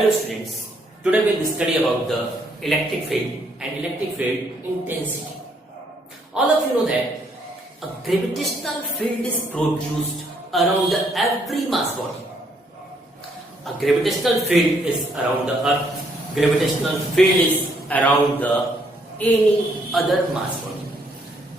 Hello students, today we will study about the electric field and electric field intensity. All of you know that a gravitational field is produced around every mass body. A gravitational field is around the earth. Gravitational field is around any other mass body.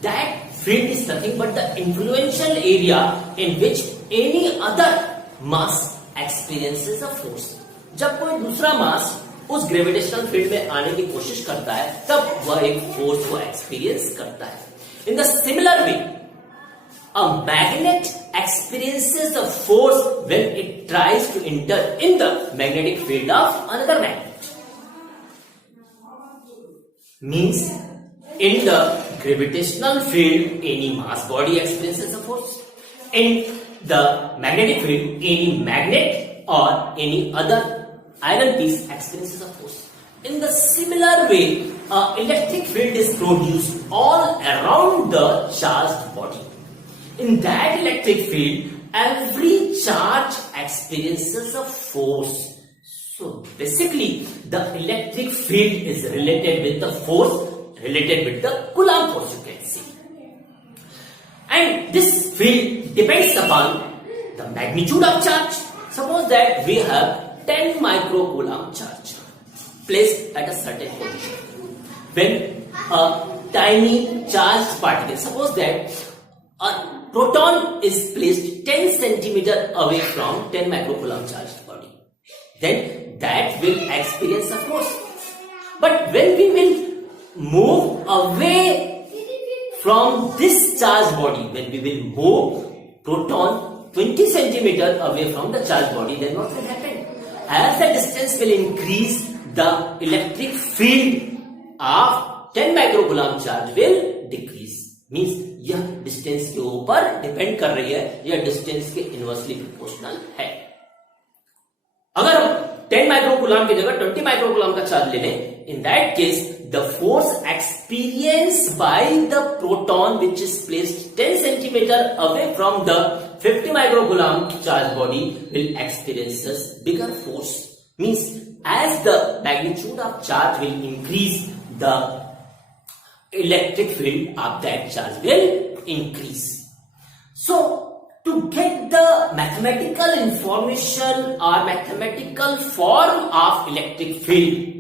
That field is nothing but the influential area in which any other mass experiences a force. जब कोई दूसरा मास उस gravitational field में आने की कोशिश करता है तब वह एक फोर्स को एक्सपीरियंस करता है. In the similar way a magnet experiences the force when it tries to enter in the magnetic field of another magnet. Means in the gravitational field any mass body experiences a force. In the magnetic field any magnet or any other iron piece experiences a force. In the similar way, an electric field is produced all around the charged body. In that electric field, every charge experiences a force. So basically, the electric field is related with the force, related with the Coulomb force, you can see. And this field depends upon the magnitude of charge. Suppose that we have 10 microcoulomb charge placed at a certain position. When a tiny charged particle, suppose that a proton is placed 10 centimeter away from 10 microcoulomb charged body, then that will experience a force. But when we will move away from this charged body, when we will move proton 20 centimeter away from the charged body, then what will happen? As the distance will increase, the electric field of 10 microcoulomb charge will decrease. Means यह distance के ऊपर depend कर रही है, यह distance के inversely proportional है. अगर हम 10 microcoulomb की जगह 20 microcoulomb का चार्ज ले लें, in that case the force experienced by the proton which is placed 10 centimeter away from the 50 microcoulomb charge body will experience a bigger force. Means as the magnitude of charge will increase, the electric field of that charge will increase. So to get the mathematical information or mathematical form of electric field,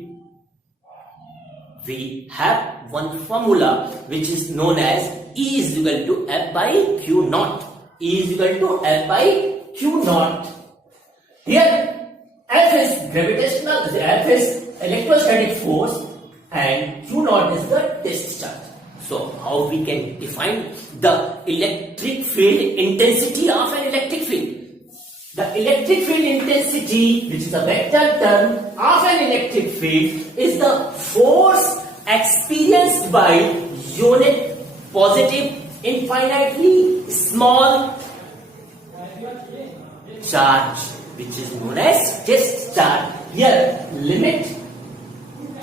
we have one formula which is known as E is equal to F by Q naught. E is equal to F by Q naught. Here F is gravitational, F is electrostatic force and Q naught is the test charge. So how we can define the electric field intensity of an electric field? The electric field intensity, which is a vector term of an electric field, is the force experienced by unit positive infinitely small charge, which is known as test charge. Here limit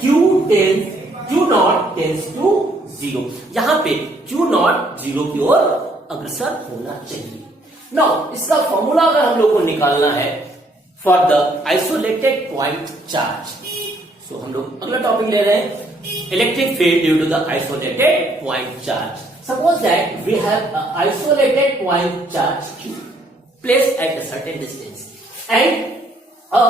Q naught tends to 0. यहाँ पे Q naught 0 की ओर अग्रसर होना चाहिए. Now इसका formula अगर हम लोग को निकालना है for the isolated point charge, so हम लोग अगला टॉपिक ले रहे हैं electric field due to the isolated point charge. Suppose that we have an isolated point charge Q placed at a certain distance and a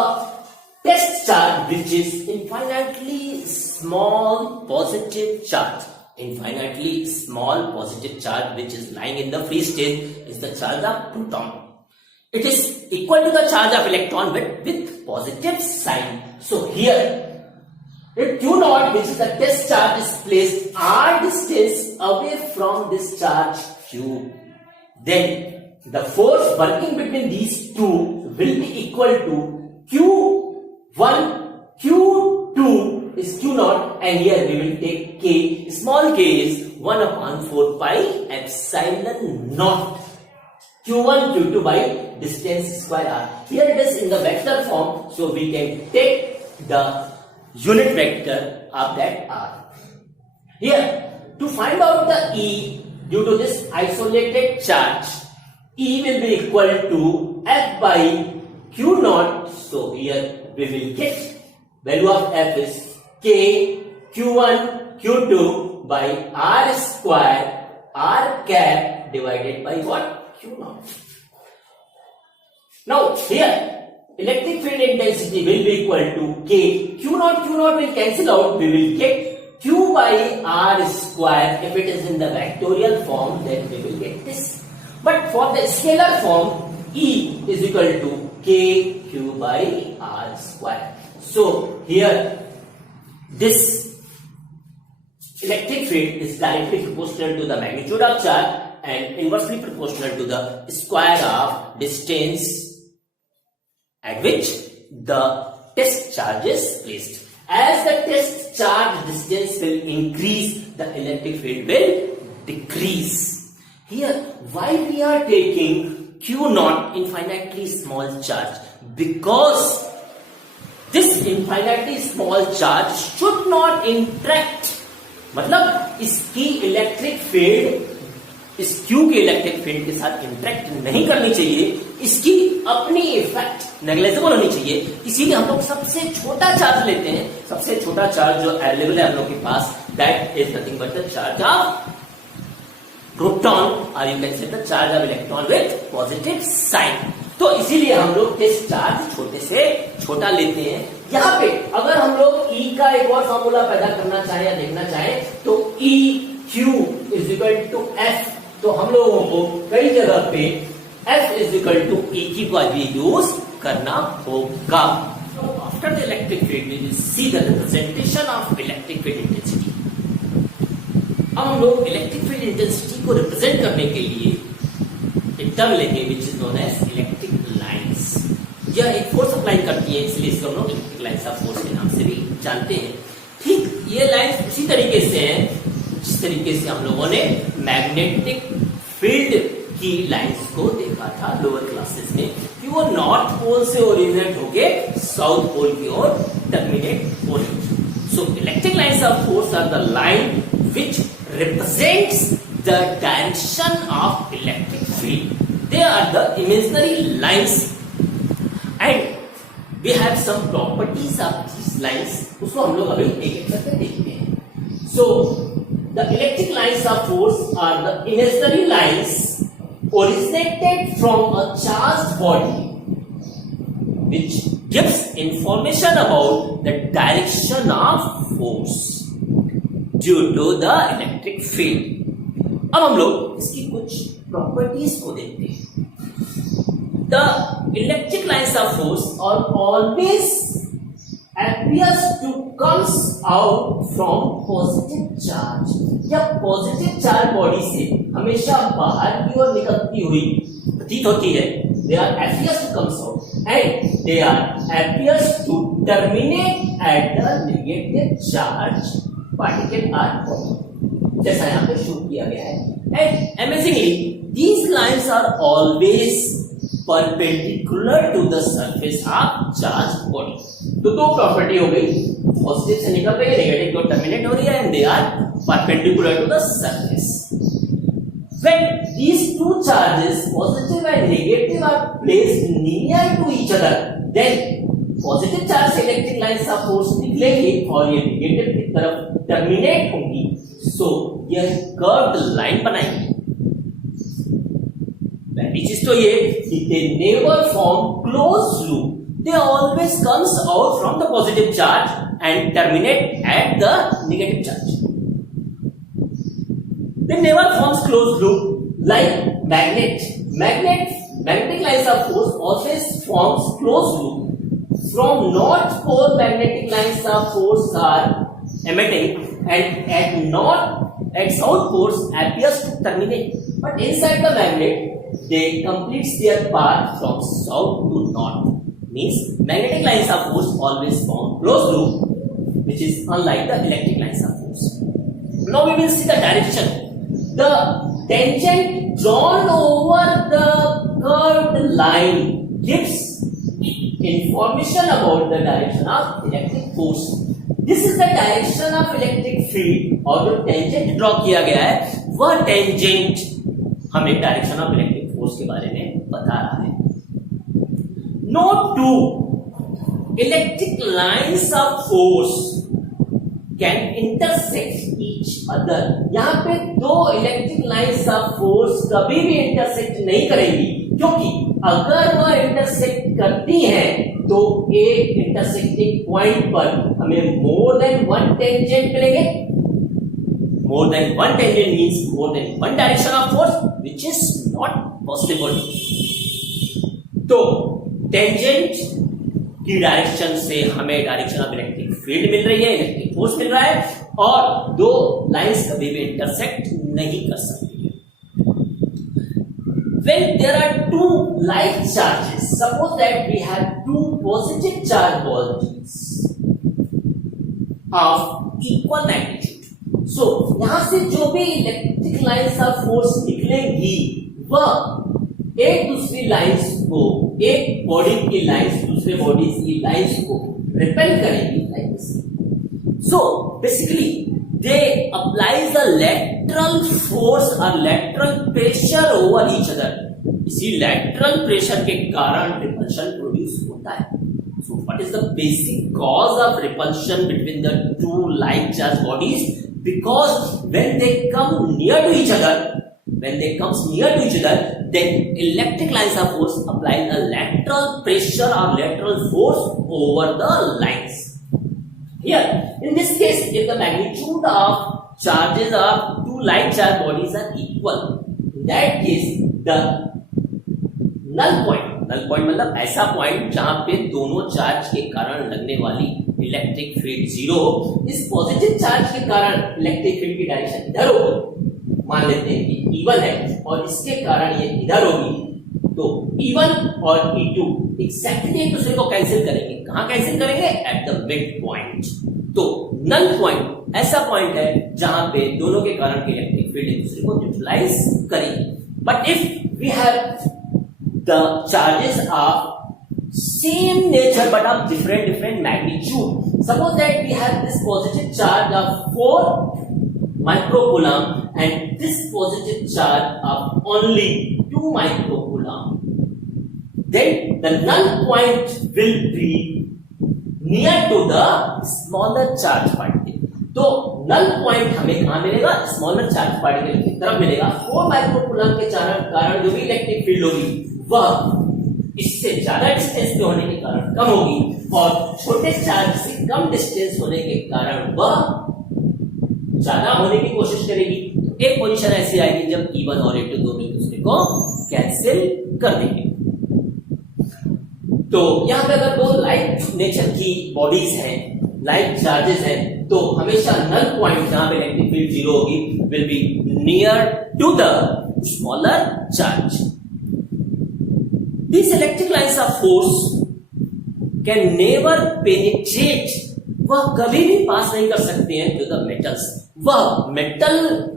test charge which is infinitely small positive charge. Infinitely small positive charge which is lying in the free state is the charge of proton. It is equal to the charge of electron but with positive sign. So here if Q naught, which is the test charge, is placed r distance away from this charge Q, then the force working between these two will be equal to Q1, Q2 is Q naught, and here we will take K. Small k is 1 upon 4 pi epsilon naught. Q1, Q2 by distance square r. Here it is in the vector form, so we can take the unit vector of that r. Here, to find out the E due to this isolated charge, E will be equal to F by Q naught. So here we will get value of F is K Q1 Q2 by R square R cap divided by what? Q naught. Now here electric field intensity will be equal to K. Q naught will cancel out. We will get Q by R square. If it is in the vectorial form, then we will get this. But for the scalar form, E is equal to K Q by R square. So here this electric field is directly proportional to the magnitude of charge and inversely proportional to the square of distance at which the test charge is placed. As the test charge distance will increase, the electric field will decrease. Here, why we are taking Q naught infinitely small charge? Because this infinitely small charge should not interact. मतलब इसकी electric field इस Q के electric field के साथ interact नहीं करनी चाहिए, इसकी अपनी इफेक्ट नेग्लिजिबल होनी चाहिए. इसीलिए हम लोग सबसे छोटा चार्ज लेते हैं. सबसे छोटा चार्ज जो अवेलेबल है हम लोग के पास, that is nothing but the charge of proton और you can say the charge of electron with positive sign. तो इसीलिए हम लोग इस चार्ज छोटे से छोटा लेते हैं. यहाँ पे अगर हम लोग E का एक और फॉर्मूला पैदा करना चाहे या देखना चाहे तो E Q is equal to F. तो हम लोगों को कई जगह पे F is equal to E की वैल्यू यूज करना होगा. After the electric field we will see the representation of electric field intensity. अब हम लोग इलेक्ट्रिक फील्ड इंटेंसिटी को रिप्रेजेंट करने के लिए एक टर्म लेंगे which is known as electric lines. यह एक फोर्स अप्लाई करती है, इसलिए इसको हम लोग इलेक्ट्रिक लाइंस ऑफ फोर्स के नाम से भी जानते हैं. ठीक ये लाइंस उसी तरीके से हैं जिस तरीके से हम लोगों ने मैग्नेटिक फील्ड की लाइंस को देखा था लोअर क्लासेस में कि वो नॉर्थ पोल से ओरिजिनेट होके साउथ पोल की ओर टर्मिनेट हो रही. So electric lines of force are the line which represents the direction of electric field. They are the imaginary lines and we have some properties of these lines. उसको हम लोग अभी एक-एक करके देखते हैं. So the electric lines of force are the imaginary lines originated from a charged body which gives information about the direction of force due to the electric field. अब हम लोग इसकी कुछ प्रॉपर्टीज को देखते हैं. The electric lines of force are always appears to comes out from positive charge. या positive charge body से हमेशा बाहर की ओर निकलती हुई प्रतीत होती है. They are appears to comes out and they are appears to terminate at the negative charge particle are formed. जैसा यहाँ पे शो किया गया है. And amazingly, these lines are always perpendicular to the surface of charged body. तो दो property हो गई, पॉजिटिव से निकल रही है, नेगेटिव को टर्मिनेट हो रही है, and they are perpendicular to the surface. When these two charges, positive and negative, are placed near to each other, then positive charge से इलेक्ट्रिक लाइंस ऑफ फोर्स निकलेंगे और ये नेगेटिव की तरफ टर्मिनेट होंगी. सो यह कर्व्ड लाइन बनाएंगे. पहली चीज तो ये कि they never form closed loop. They always comes out from the positive charge and terminate at the negative charge. They never forms closed loop like magnetic lines of force always forms closed loop. From north pole, magnetic lines of force are emitting, and at south poles appears to terminate. But inside the magnet, they complete their path from south to north. Means magnetic lines of force always form closed loop, which is unlike the electric lines of force. Now we will see the direction. The tangent drawn over the curved line gives information about the direction of electric force. This is the direction of electric field. और जो tangent draw किया गया है वह tangent हमें direction of electric force के बारे में बता रहा है. no two electric lines of force can intersect each other. यहां पे दो इलेक्ट्रिक लाइंस ऑफ फोर्स कभी भी इंटरसेक्ट नहीं करेंगी, क्योंकि अगर वह इंटरसेक्ट करती हैं तो एक इंटरसेक्टिंग पॉइंट पर हमें मोर देन वन टेंजेंट मिलेंगे. More than one tangent means more than one direction of force, which is not possible. तो टेंजेंट की डायरेक्शन से हमें डायरेक्शन ऑफ इलेक्ट्रिक फील्ड मिल रही है, इलेक्ट्रिक फोर्स मिल रहा है, और दो लाइंस कभी भी इंटरसेक्ट नहीं कर सकती. When there are two like charges, suppose that we have two positive charge bodies of equal magnitude. So यहां से जो भी इलेक्ट्रिक लाइंस ऑफ फोर्स निकलेंगी वह एक दूसरी लाइंस को, एक बॉडी की लाइंस दूसरे बॉडीज की लाइंस को रिपेल करेंगी like this. So basically they applies a lateral force or lateral pressure over each other. इसी lateral pressure के कारण repulsion produce होता है. So what is the basic cause of repulsion between the two like charged bodies? Because when they come near to each other, then electric lines of force apply a lateral pressure or lateral force over the lines. Here, in this case, if the magnitude of charges of two like charged bodies are equal, in that case, the null point मतलब ऐसा point जहां पे दोनों charge के कारण लगने वाली electric field zero हो. इस पॉजिटिव चार्ज के कारण इलेक्ट्रिक फील्ड की डायरेक्शन इधर होगी, मान लेते हैं कि E1 है और इसके कारण ये इधर होगी, तो E1 और E2 एक्जैक्टली एक दूसरे को कैंसिल करेंगे. कहां कैंसिल करेंगे? At the mid point. तो नल पॉइंट ऐसा पॉइंट है जहां पे दोनों के कारण की इलेक्ट्रिक फील्ड एक दूसरे को न्यूट्रलाइज करेंगे. But if we have the charges of same nature but of different magnitude, suppose that we have this positive charge of 4 microcoulomb and this positive charge of only 2 microcoulomb, then the null point will be near to the smaller charge particle. तो null point हमें कहां मिलेगा? smaller charge particle की तरफ मिलेगा. 4 microcoulomb के कारण जो भी इलेक्ट्रिक फील्ड होगी वह इससे ज्यादा डिस्टेंस पे होने के कारण कम होगी, और छोटे चार्ज से कम डिस्टेंस होने के कारण वह ज्यादा होने की कोशिश करेगी. तो एक पोजीशन ऐसी आएगी जब E1 और E2 दोनों एक दूसरे को कैंसिल कर देंगे. तो यहां पे अगर दो लाइक नेचर की बॉडीज हैं, लाइक चार्जेस हैं, तो हमेशा नल पॉइंट जहां पे इलेक्ट्रिक फील्ड जीरो होगी will be near to the smaller charge. These electric lines of force can never penetrate, वह कभी भी पास नहीं कर सकते हैं टू द मेटल्स. वह मेटल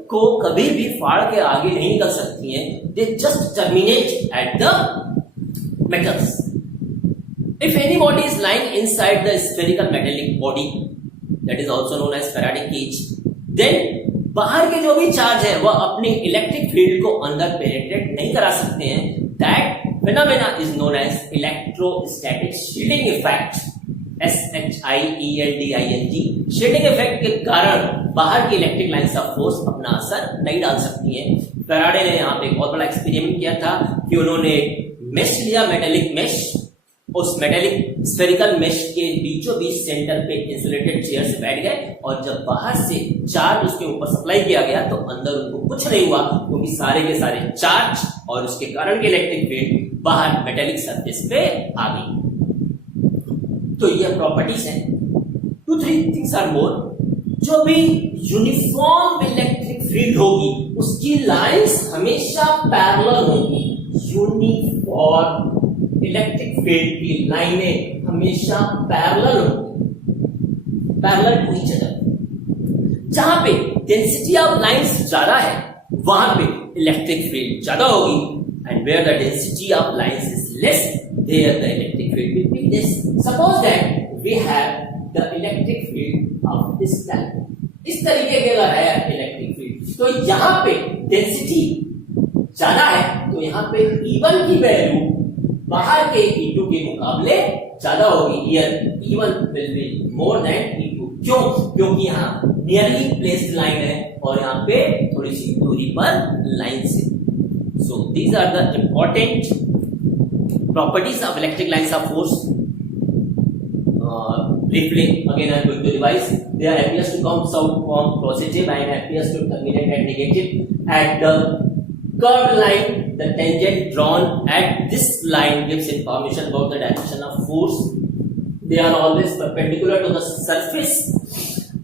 को कभी भी फाड़ के आगे नहीं कर सकती हैं. They just terminate at the metals. If any body is lying inside the spherical metallic body, that is also known as Faraday cage, then बाहर के जो भी चार्ज है वह अपनी इलेक्ट्रिक फील्ड को अंदर पेनिट्रेट नहीं करा सकते हैं. That phenomena is known as electrostatic shielding effect. SHIELDING. Shielding effect के कारण बाहर की इलेक्ट्रिक लाइंस ऑफ फोर्स अपना असर नहीं डाल सकती हैं. फैराडे ने यहाँ पे एक बहुत बड़ा एक्सपेरिमेंट किया था कि उन्होंने मेश लिया, मेटेलिक मेश. उस मेटेलिक स्फेरिकल मेश के बीचों बीच सेंटर पे इंसुलेटेड चेयर से बैठ गए, और जब बाहर से चार्ज उसके ऊपर सप्लाई किया गया तो अंदर उनको कुछ नहीं हुआ, क्योंकि सारे के सारे चार्ज और उसके कारण की इलेक्ट्रिक फील्ड बाहर मेटेलिक सरफेस पे आ गई. तो ये प्रॉपर्टीज हैं. 2-3 थिंग्स आर मोर. जो भी यूनिफॉर्म इलेक्ट्रिक फील्ड होगी उसकी लाइंस हमेशा पैरेलल होगी. यूनिफॉर्म इलेक्ट्रिक फील्ड की लाइनें हमेशा पैरेलल होगी, पैरेलल टू ईच अदर. जहां पे डेंसिटी ऑफ लाइंस ज्यादा है वहां पे इलेक्ट्रिक फील्ड ज्यादा होगी, and where the density of lines is less there the electric field will be less. Suppose that we have the electric field of this type. इस तरीके के अगर है इलेक्ट्रिक फील्ड, तो यहाँ पे डेंसिटी ज्यादा है, तो यहाँ पे E1 की वैल्यू बाहर के E2 के मुकाबले ज्यादा होगी। Here E1 will be more than E2। क्यों? क्योंकि यहाँ नियरली प्लेस्ड लाइन है और यहाँ पे थोड़ी सी दूरी पर लाइन से। So these are the important properties of electric lines of force. Briefly, again I am going to revise. There appears to come out from positive and appears to terminate at negative. At the curved line, the tangent drawn at this line gives information about the direction of force. They are always perpendicular to the surface.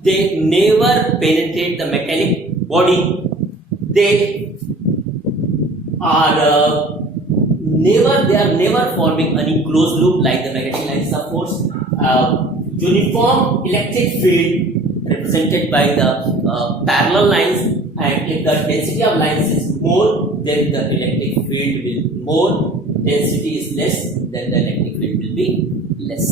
They never penetrate the mechanic body. They are never forming any closed loop like the magnetic lines of force. Uniform electric field represented by the parallel lines, and if the density of lines is more, then the electric field will more. Density is less, then the electric field will be less.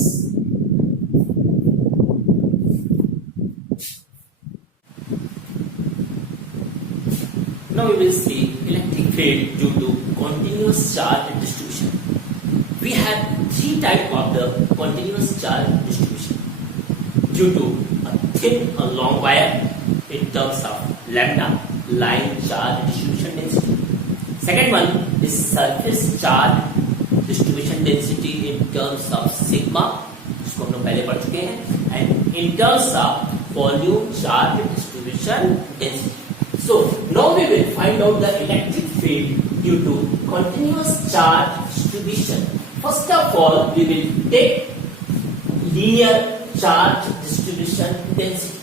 Now we will see electric field due to continuous charge distribution. We have three types of the continuous charge distribution. Due to a thin or long wire in terms of lambda, line charge distribution density. Second one is surface charge distribution density in terms of sigma, जिसको हम लोग पहले पढ़ चुके हैं, and in terms of volume charge distribution density. So now we will find out the electric field due to continuous charge distribution. First of all, we will take linear charge distribution density.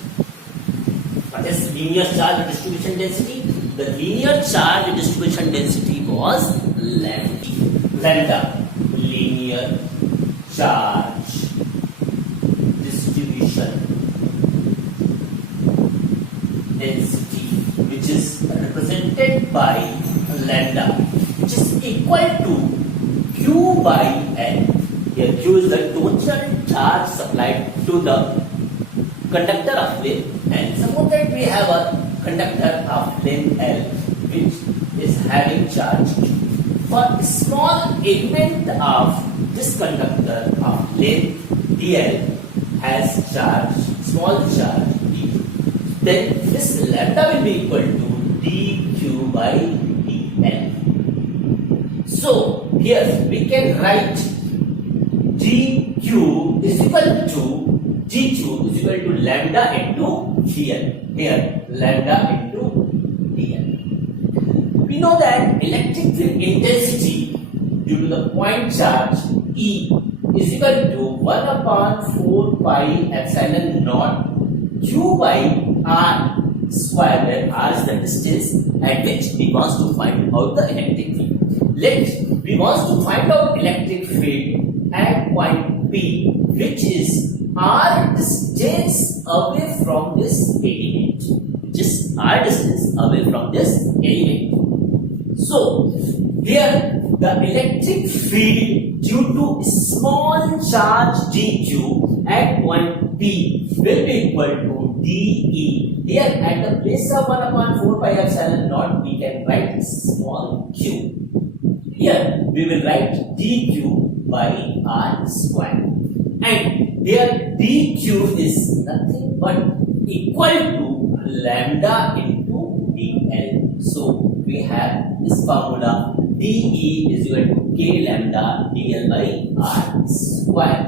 What is linear charge distribution density? The linear charge distribution density was lambda. Linear charge distribution density, which is represented by lambda, which is equal to Q by L. Here Q is the total charge supplied to the conductor of length L. Suppose that we have a conductor of length L which is having charge Q. For a small element of this conductor of length dl has charge, small charge d2. Then this lambda will be equal to dq by dl. So here we can write dq is equal to dq is equal to lambda into dl. Here lambda into dl. We know that electric field intensity due to the point charge E is equal to 1 upon 4 pi epsilon naught Q by R square, where R is the distance at which we want to find out the electric field. We want to find out electric field at point P, which is R distance away from this element. Just R distance away from this element. So here the electric field due to small charge dq at point P will be equal to dE. Here at the place of 1 upon 4 pi epsilon naught we can write small q. Here we will write dq by R square. And here dq is nothing but equal to lambda into dl. So we have this formula dE is equal to k lambda dl by R square.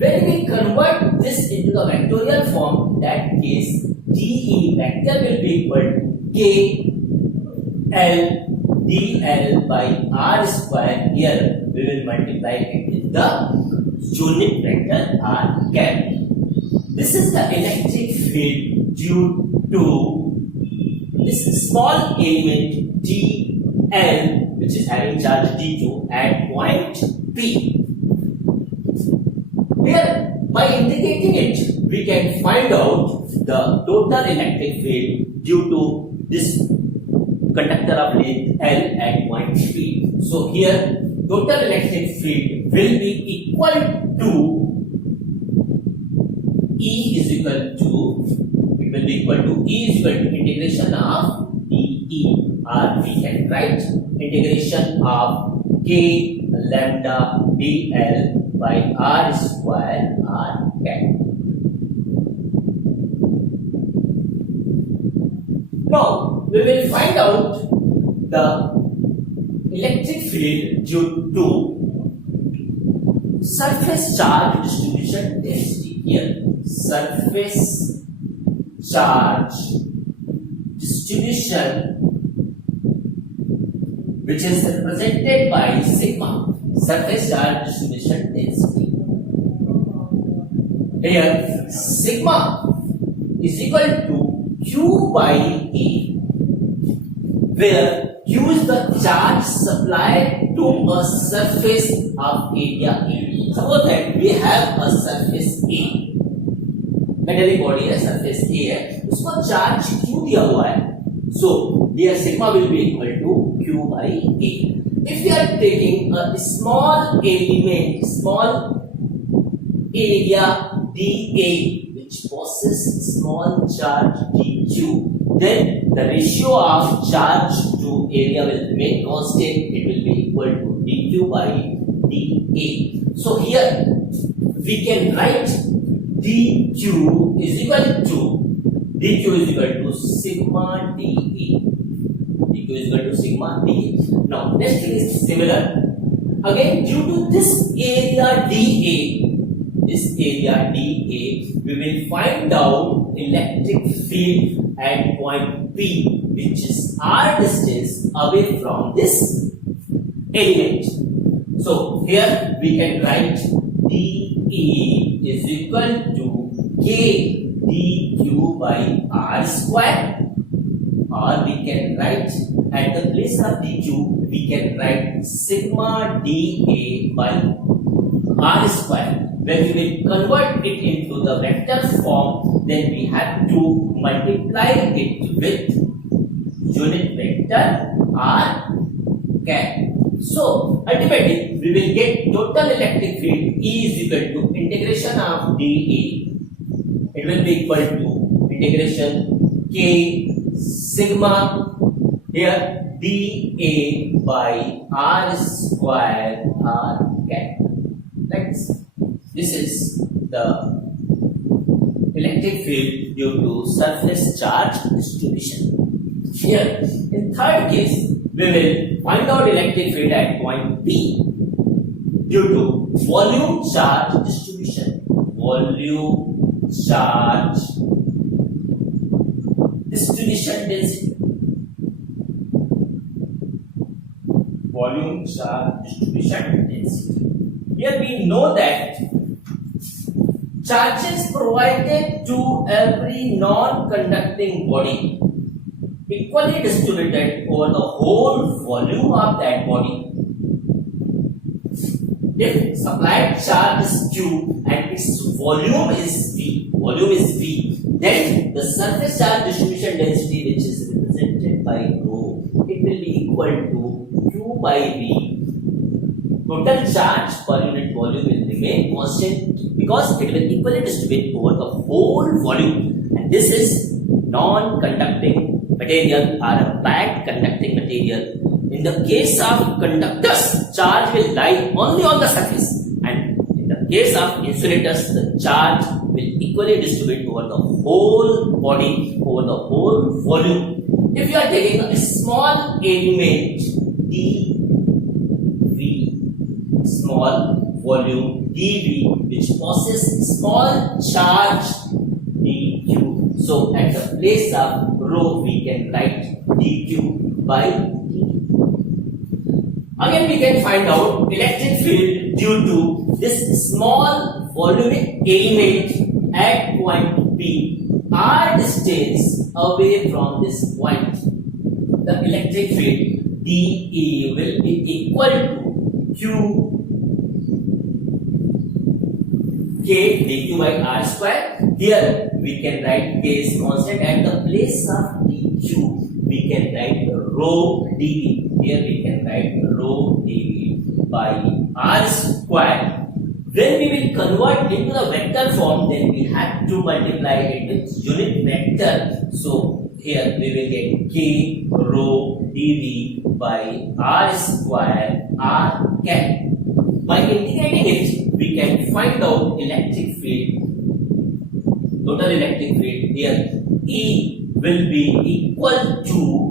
When we convert this into the vectorial form, in that case dE vector will be equal to k l dl by R square. Here we will multiply it with the unit vector R cap. This is the electric field due to this small element dl, which is having charge d2 at point P. Here, by integrating it, we can find out the total electric field due to this conductor of length L at point P. So here, total electric field will be equal to E is equal to, it will be equal to E is equal to integration of dE, or we can write integration of k lambda dl by r square r cap. Now we will find out the electric field due to surface charge distribution density. Here, surface charge distribution, which is represented by sigma, surface charge distribution density. Here, sigma is equal to Q by A, where Q is the charge supplied to a surface of area A. Suppose that we have a surface A, metallic body है, surface A है, उसको charge Q दिया हुआ है, so their sigma will be equal to Q by A. If we are taking a small element, small area dA, which possesses small charge dQ, then the ratio of charge to area will remain constant. It will be equal to dQ by dA. So here we can write dQ is equal to sigma dA. dQ is equal to sigma dA. Now next thing is similar. Again, due to this area dA, we will find out electric field at point P, which is r distance away from this element. So here we can write dE is equal to k dQ by r square, or we can write at the place of dQ we can write sigma dA by r square. When we will convert it into the vector form, then we have to multiply it with unit vector r cap. So ultimately we will get total electric field E is equal to integration of dA. It will be equal to integration k sigma here dA by r square r cap. Like this is the electric field due to surface charge distribution. Here, in third case, we will find out electric field at point P due to volume charge distribution. Volume charge distribution density. Volume charge distribution density. Here we know that charges provided to every non-conducting body equally distributed over the whole volume of that body. If supplied charge is Q and its volume is V, then the surface charge distribution density, which is represented by rho, it will be equal to Q by V. Total charge per unit volume will remain constant because it will equally distribute over the whole volume, and this is non-conducting material or a bad conducting material. In the case of conductors, charge will lie only on the surface, and in the case of insulators, the charge will equally distribute over the whole body, over the whole volume. If you are taking a small element dV, small volume dV, which possesses small charge dQ, so at the place of rho we can write dQ by d. Again we can find out electric field due to this small volumic element at point P, r distance away from this point. The electric field dE will be equal to Q k dQ by r square. Here we can write k is constant. At the place of dQ we can write rho dV. Here we can write rho dV by r square. When we will convert into the vector form, then we have to multiply it with unit vector. So here we will get K rho dV by R square R cap. By integrating it, we can find out electric field, total electric field. Here E will be equal to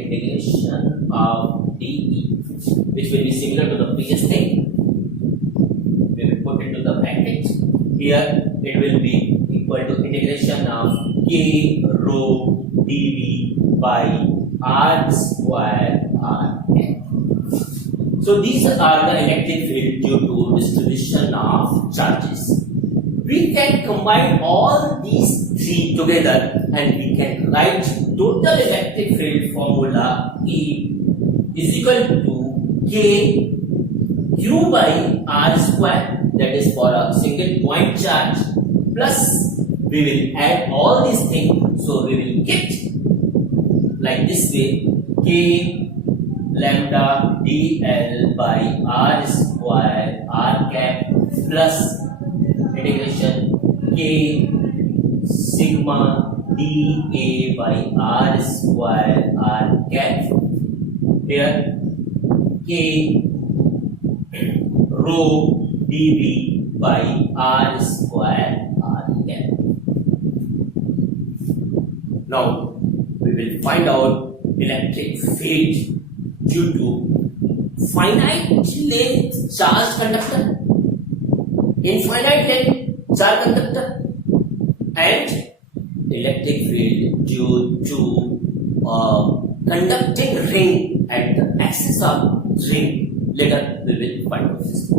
integration of dE, which will be similar to the previous thing. We will put it to the bracket. Here it will be equal to integration of K rho dV by R square R cap. So these are the electric field due to distribution of charges. We can combine all these three together and we can write total electric field formula E is equal to K Q by R square, that is for a single point charge, plus we will add all these things, so we will get like this way K lambda dl by R square R cap plus integration K sigma dA by R square R cap. Here K rho dV by R square R cap. Now we will find out electric field due to finite length charged conductor, infinite length charged conductor, and electric field due to conducting ring at the axis of ring. Later we will find out this.